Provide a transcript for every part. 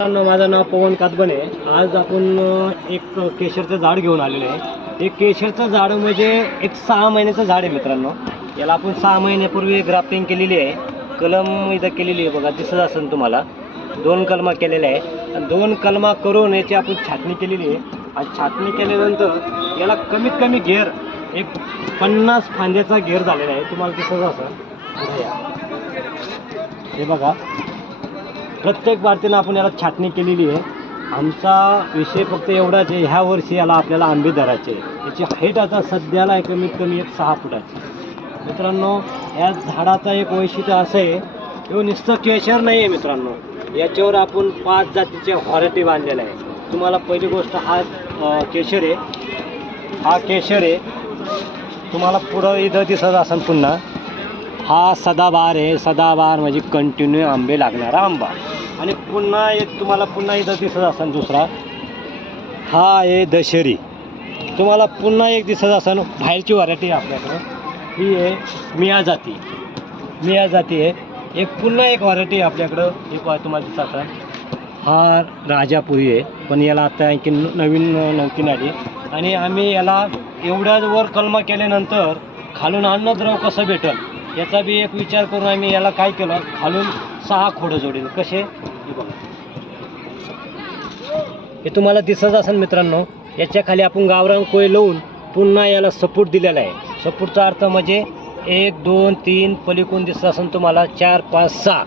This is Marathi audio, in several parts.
मित्रांनो माझं नाव पवन कातबने. आज आपण एक केशरचं झाड घेऊन आलेलो आहे. हे केशरचं झाड म्हणजे एक सहा महिन्याचं झाड आहे मित्रांनो. याला आपण सहा महिन्यापूर्वी ग्राफ्टिंग केलेली आहे. कलम इथं केलेली आहे बघा दिसत असेल तुम्हाला. दोन कलमा केलेल्या आहे आणि दोन कलमा करून याची आपण छाटणी केलेली आहे. आणि छाटणी केल्यानंतर याला कमीत कमी घेर एक पन्नास फांद्याचा घेर झालेला आहे. तुम्हाला दिसत असं हे बघा. प्रत्येक भारतीनं आपण याला छाटणी केलेली आहे. आमचा विषय फक्त एवढाच आहे ह्या वर्षी याला आपल्याला आंबे धरायचे याची हाईट आता सध्याला आहे कमीत कमी एक सहा फुटाची. मित्रांनो या झाडाचा एक वैशिष्ट्य असं आहे किंवा नुसतं केशर नाही आहे मित्रांनो. याच्यावर आपण पाच जातीचे व्हरायटी बांधलेल्या आहे तुम्हाला पहिली गोष्ट हा केशर आहे. हा केशर आहे. तुम्हाला पुढं इथं दिसत असेल पुन्हा. हा सदाबहार आहे. सदाबहार म्हणजे कंटिन्यू आंबे लागणारा आंबा. आणि पुन्हा एक तुम्हाला पुन्हा इथं दिसत असेल दुसरा. हा आहे दशेरी तुम्हाला पुन्हा एक दिसत असेल बाहेरची व्हरायटी आहे आपल्याकडं. ही आहे मिया जाती. मिया जाती आहे. एक पुन्हा एक व्हरायटी आहे आपल्याकडं. एक तुम्हाला दिसत असाल हा राजापुरी आहे. पण याला आता आणखी नवीन नवीन आली. आणि आम्ही याला एवढ्याच वर कलमा केल्यानंतर खालून अन्नद्रव कसं भेटल? याचा बी एक विचार करून आम्ही याला काय केलं? खालून सहा खोडं जोडले. कसे? हे बघा. हे तुम्हाला दिसत असेल मित्रांनो याच्या खाली आपण गावरान कोय लावून पुन्हा याला सपोर्ट दिलेला आहे. सपोर्टचा अर्थ म्हणजे एक दोन तीन पलिकून दिसत असेल तुम्हाला चार पाच सहा.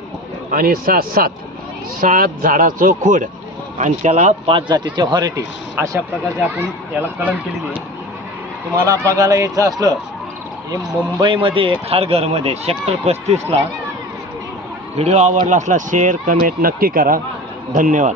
आणि सात सात. सात झाडाचं खोड आणि त्याला पाच जातीच्या व्हरायटी अशा प्रकारचे आपण याला कलम केलेली आहे. तुम्हाला बघायला यायचं असलं हे मुंबईमध्ये खारघरमध्ये सेक्टर पस्तीसला. व्हिडिओ आवडला असला शेअर कमेंट नक्की करा. धन्यवाद.